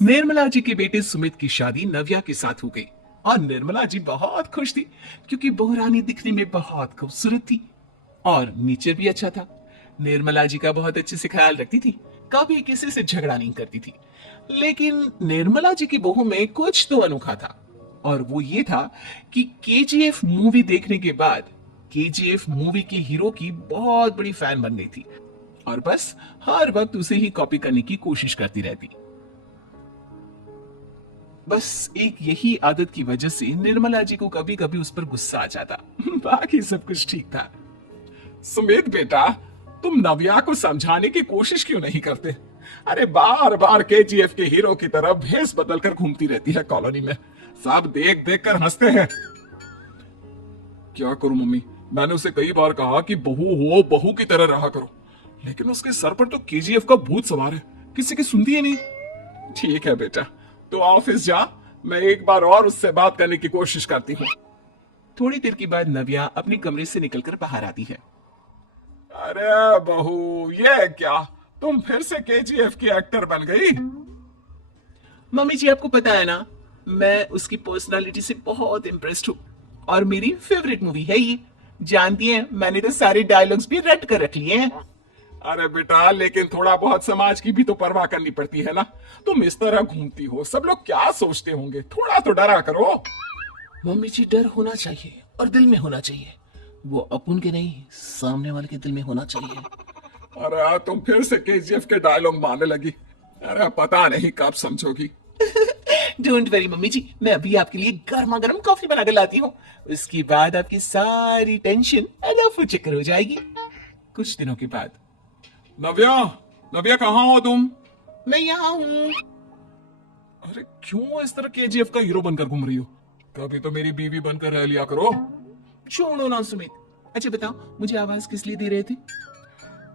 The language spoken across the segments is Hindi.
निर्मला जी के बेटे सुमित की शादी नव्या के साथ हो गई और निर्मला जी बहुत खुश थी क्योंकि बहू रानी दिखने में बहुत खूबसूरत थी और नेचर भी अच्छा था। निर्मला जी का बहुत अच्छे से ख्याल रखती थी, कभी किसी से झगड़ा नहीं करती थी। लेकिन निर्मला जी की बहू में कुछ तो अनोखा था और वो ये था कि केजीएफ मूवी देखने के बाद केजीएफ मूवी के हीरो की बहुत बड़ी फैन बन गई थी और बस हर वक्त उसे ही कॉपी करने की कोशिश करती रहती। बस एक यही आदत की वजह से निर्मला जी को कभी कभी उस पर गुस्सा आ जाता। बाकी सब कुछ ठीक था। सुमित बेटा, तुम नव्या को समझाने की कोशिश क्यों नहीं करते? अरे बार बार केजीएफ के हीरो की तरह भेष बदलकर घूमती रहती है कॉलोनी में, सब देख देख कर हंसते हैं। क्या करूं मम्मी, मैंने उसे कई बार कहा कि बहू हो बहू की तरह रहा करो, लेकिन उसके सर पर तो केजीएफ का भूत सवार है, किसी की सुनती है नहीं। ठीक है बेटा, तो ऑफिस जा, मैं एक बार और उससे बात करने की कोशिश करती हूँ। थोड़ी देर के बाद नव्या अपने कमरे से निकलकर बाहर आती है। अरे बहू, ये क्या, तुम फिर से केजीएफ की एक्टर बन गई? मम्मी जी, आपको पता है ना, मैं उसकी पर्सनालिटी से बहुत इम्प्रेस्ड हूँ और मेरी फेवरेट मूवी है ये। जानती हैं, मैंने तो सारे डायलॉग्स भी रट कर रख लिए हैं। अरे बेटा, लेकिन थोड़ा बहुत समाज की भी तो परवाह करनी पड़ती है ना। तुम इस तरह घूमती हो, सब लोग क्या सोचते होंगे, थोड़ा तो डरा करो। मम्मी जी, डर होना चाहिए और दिल में होना चाहिए, वो अपन के नहीं सामने वाले के दिल में होना चाहिए। अरे तुम फिर से केजीएफ के डायलॉग मारने लगी। अरे पता नहीं कब समझोगी। डोंट वरी मम्मी जी, मैं अभी आपके लिए गर्मा गर्म कॉफी बनाकर लाती हूँ। उसके बाद आपकी सारी टेंशन रफू चक्कर हो जाएगी। कुछ दिनों के बाद। नव्या, नव्या कहाँ हो तुम? मैं यहाँ हूँ। अरे क्यों इस तरह केजीएफ का हीरो बनकर घूम रही हो? कभी तो मेरी बीवी बनकर रह लिया करो। छोड़ो ना सुमित। अच्छा बताओ, मुझे आवाज किस लिए दे रहे थे?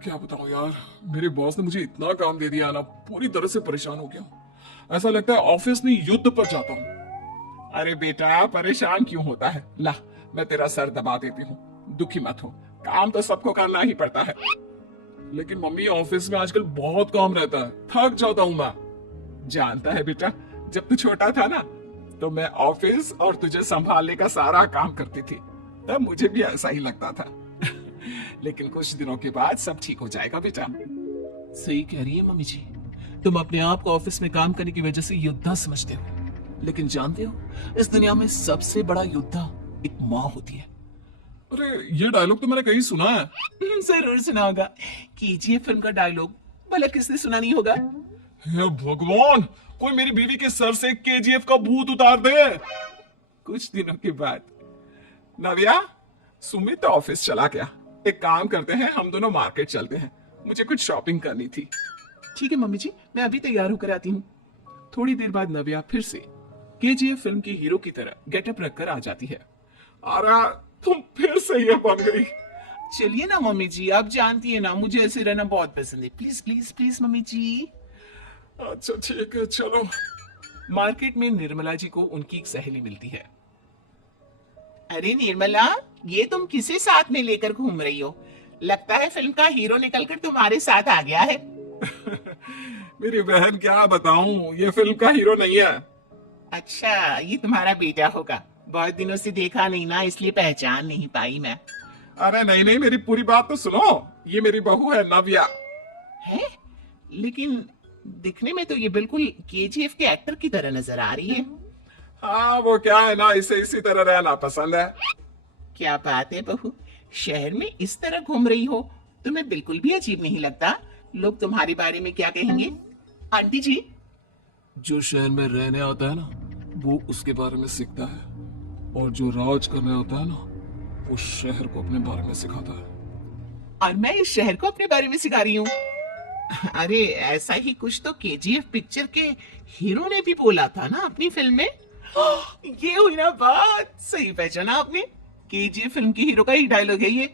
क्या बताऊं यार, मेरे बॉस ने मुझे इतना काम दे दिया ना, पूरी तरह से परेशान हो गया हूं। ऐसा लगता है ऑफिस नहीं युद्ध पर जाता हूँ। अरे बेटा, परेशान क्यों होता है? ला, मैं तेरा सर दबा देती हूँ, दुखी मत हो, काम तो सबको करना ही पड़ता है। लेकिन मम्मी, ऑफिस में आजकल बहुत काम रहता है, थक जाता हूँ मैं। जानता है बेटा, जब तू छोटा था ना, तो मैं ऑफिस और तुझे संभालने का सारा काम करती थी, तब मुझे भी ऐसा ही लगता था। लेकिन कुछ दिनों के बाद सब ठीक हो जाएगा बेटा। सही कह रही है मम्मी जी, तुम अपने आप को ऑफिस में काम करने की वजह से योद्धा समझते हो, लेकिन जानते हो, इस दुनिया में सबसे बड़ा योद्धा एक माँ होती है। अरे ये डायलॉग तो मैंने कहीं सुना है। जरूर सुना होगा, केजीएफ फिल्म का डायलॉग, भला किसने सुना नहीं होगा? हे भगवान, कोई मेरी बीवी के सर से केजीएफ का भूत उतार दे। कुछ दिनों के बाद। नव्या, सुमित ऑफिस चला गया, एक काम करते हैं, हम दोनों मार्केट चलते हैं, मुझे कुछ शॉपिंग करनी थी। ठीक है मम्मी जी, मैं अभी तैयार होकर आती हूँ। थोड़ी देर बाद नव्या फिर से केजीएफ फिल्म के हीरो की तरह गेटअप रखकर आ जाती है। अरे तुम फिर से ये बन गई। चलिए ना मम्मी जी, आप जानती है ना, मुझे ऐसे रहना बहुत पसंद है। प्लीज प्लीज प्लीज मम्मी जी। अच्छा ठीक है, चलो। मार्केट में निर्मला जी को उनकी एक सहेली मिलती है। अरे निर्मला, ये तुम किसे साथ में लेकर घूम रही हो? लगता है फिल्म का हीरो निकलकर तुम्हारे साथ आ गया है। मेरी बहन, क्या बताऊं, ये फिल्म का हीरो नहीं है। अच्छा, ये तुम्हारा बेटा होगा, बहुत दिनों से देखा नहीं ना, इसलिए पहचान नहीं पाई मैं। अरे नहीं नहीं, मेरी पूरी बात तो सुनो, ये मेरी बहू है नव्या। है? लेकिन दिखने में तो ये बिल्कुल केजीएफ के एक्टर की तरह नजर आ रही है। हाँ, वो क्या है ना, इसे इसी तरह रहना पसंद है। क्या बात है बहू, शहर में इस तरह घूम रही हो, तुम्हें बिल्कुल भी अजीब नहीं लगता? लोग तुम्हारे बारे में क्या कहेंगे? आंटी जी, जो शहर में रहने आता है ना, वो उसके बारे में सीखता है, और जो राज करने आता है ना, वो शहर को अपने बारे में सिखाता है। और मैं इस शहर को अपने बारे में सिखा रही हूँ। अरे ऐसा ही कुछ तो केजीएफ पिक्चर के हीरो ने भी बोला था ना अपनी फिल्म में। ये हुई ना बात, सही पहचाना आपने, केजीएफ फिल्म के हीरो का ही डायलॉग है ये।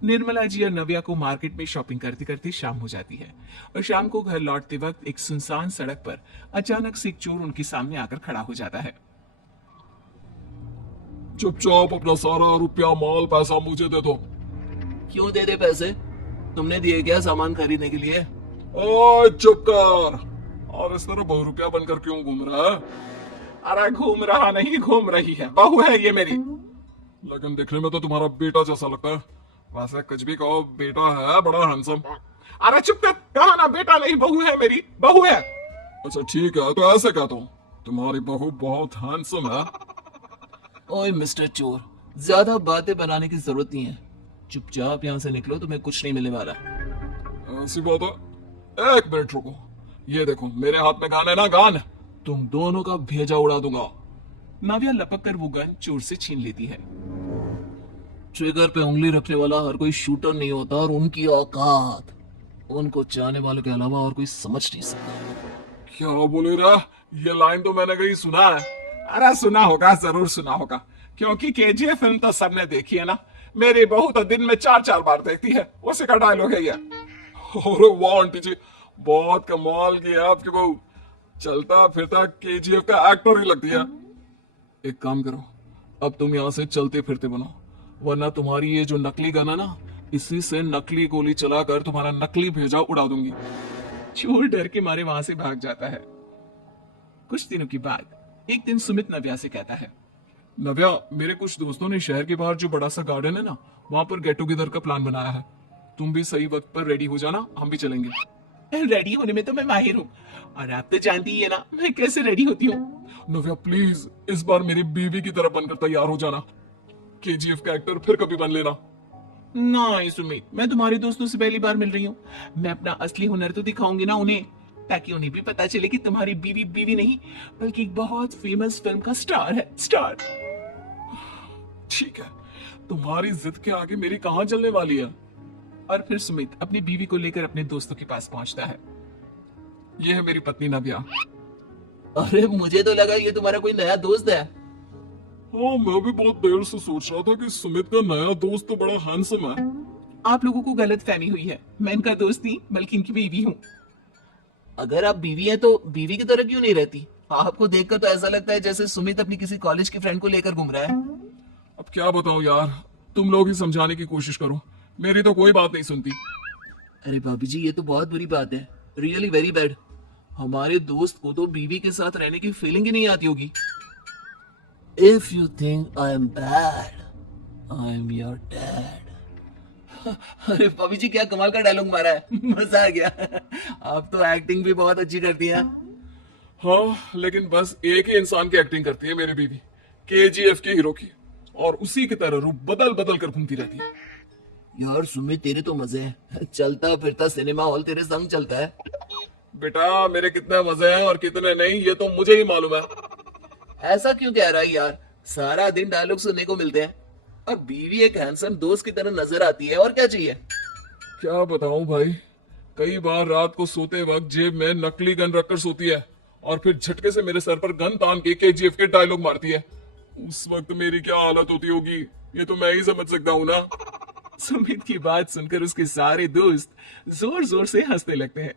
निर्मला जी और नव्या को मार्केट में शॉपिंग करते करते शाम हो जाती है और शाम को घर लौटते वक्त एक सुनसान सड़क पर अचानक से एक चोर उनके सामने आकर खड़ा हो जाता है। चुपचाप अपना सारा रुपया, माल, पैसा मुझे दे दो। क्यों दे दे पैसे? तुमने दिए क्या सामान खरीदने के लिए? ओए चुप कर, और इस तरह बहुरूपिया बनकर क्यों घूम रहा है? अरे घूम रहा नहीं, घूम रही है, बहू है ये मेरी। लेकिन देखने में तो तुम्हारा बेटा जैसा लगता है। वैसे कुछ भी कहो, बेटा है बड़ा हैंडसम। अरे चुप कर, कहा ना बेटा नहीं, बहू है मेरी, बहू है। अच्छा ठीक है, तो ऐसे कहता हूँ, तुम्हारी बहू बहुत हैंडसम है। ओए मिस्टर चोर, ज्यादा बातें बनाने की जरूरत नहीं है। चुपचाप यहाँ से निकलो, तुम्हें कुछ नहीं मिलने वाला। ऐसी बात है, एक मिनट रुको। ये देखो मेरे हाथ में गन है ना, गन, तुम दोनों का भेजा उड़ा दूंगा। नाविया लपक कर वो गन चोर से छीन लेती है। ट्रिगर पे उंगली रखने वाला हर कोई शूटर नहीं होता, और उनकी औकात उनको चाहने वालों के अलावा और कोई समझ नहीं सकता। क्या बोले रहा? ये लाइन तो मैंने कहीं सुना है। अरे सुना होगा, जरूर सुना होगा, क्योंकि केजीएफ फिल्म तो सबने देखी है ना। मेरी बहू तो दिन में 4-4 बार देखती है, उसी का डायलॉग है ये। अरे वाह आंटी जी, बहुत कमाल की है आपकी बहू। चलता फिरता केजीएफ का एक्टर ही लगती है। एक काम करो, अब तुम यहाँ से चलते फिरते बनो, वरना तुम्हारी ये जो नकली गन है ना, इसी से नकली गोली चलाकर तुम्हारा नकली भेजा उड़ा दूंगी। चोर डर के मारे वहां से भाग जाता है। कुछ दिनों के बाद एक दिन सुमित नव्या से कहता है, नव्या, मेरे कुछ दोस्तों ने शहर के बाहर जो बड़ा सा गार्डन है ना, वहां पर गेट टुगेदर का प्लान बनाया है। तुम भी सही वक्त पर रेडी हो जाना, हम भी चलेंगे। रेडी होने में तो मैं माहिर हूँ, और आप तो जानती ही है ना मैं कैसे रेडी होती हूँ। नव्या प्लीज, इस बार मेरी बीवी की तरह बनकर तैयार हो जाना। केजीएफ का एक्टर फिर कभी बन लेना। नहीं सुमित, मैं तुम्हारे दोस्तों से पहली बार मिल रही हूँ। मैं अपना असली हुनर तो दिखाऊंगी ना उन्हें, ताकि उन्हें भी पता चले कि तुम्हारी बीवी बीवी नहीं, बल्कि एक बहुत फेमस फिल्म का स्टार है, स्टार। ठीक है, तुम्हारी जिद के आगे मेरी कहां चलने वाली है। और फिर सुमित अपनी बीवी को लेकर अपने दोस्तों के पास पहुंचता है। यह है मेरी पत्नी नव्या। अरे मुझे तो लगा ये तुम्हारा कोई नया दोस्त है। हाँ, मैं भी बहुत देर से सोच रहा था कि सुमित का नया दोस्त तो बड़ा हैंडसम है। आप लोगों को गलत फहमी हुई है, मैं इनका दोस्त नहीं बल्कि इनकी बीवी हूँ। अगर आप बीवी हैं तो बीवी की तरह क्यों नहीं रहती? आपको देखकर तो ऐसा लगता है जैसे सुमित अपनी किसी कॉलेज की फ्रेंड को लेकर घूम रहा है। अब क्या बताऊं यार, तुम लोग ही समझाने की कोशिश करो, मेरी तो कोई बात नहीं सुनती। अरे भाभी जी, ये तो बहुत बुरी बात है, रियली वेरी बैड। हमारे दोस्त को तो बीवी के साथ रहने की फीलिंग ही नहीं आती होगी। If you think I am bad, I am your dad. अरे भाभी जी, क्या कमाल का डायलॉग मारा है, मजा आ गया। आप तो एक्टिंग भी बहुत अच्छी करती हैं। हाँ, लेकिन बस एक ही इंसान की एक्टिंग करती है मेरी बीवी, केजीएफ के हीरो की, और उसी की तरह रूप बदल बदल कर घूमती रहती है। यार सुमित, तेरे तो मजे हैं, चलता फिरता सिनेमा हॉल तेरे संग चलता है। बेटा, मेरे कितने मजे हैं और कितने नहीं, ये तो मुझे ही मालूम है। ऐसा क्यों कह रहा है यार? सारा दिन डायलॉग सुनने को मिलते हैं, और बीवी एक हैंडसम दोस्त की तरह नजर आती है, और क्या चाहिए? क्या बताऊं भाई, कई बार रात को सोते वक्त जेब में नकली गन रखकर सोती है, और फिर झटके से मेरे सर पर गन तान के केजीएफ के डायलॉग मारती है। उस वक्त मेरी क्या हालत होती होगी, ये तो मैं ही समझ सकता हूँ ना। सुमित की बात सुनकर उसके सारे दोस्त जोर जोर से हंसने लगते हैं।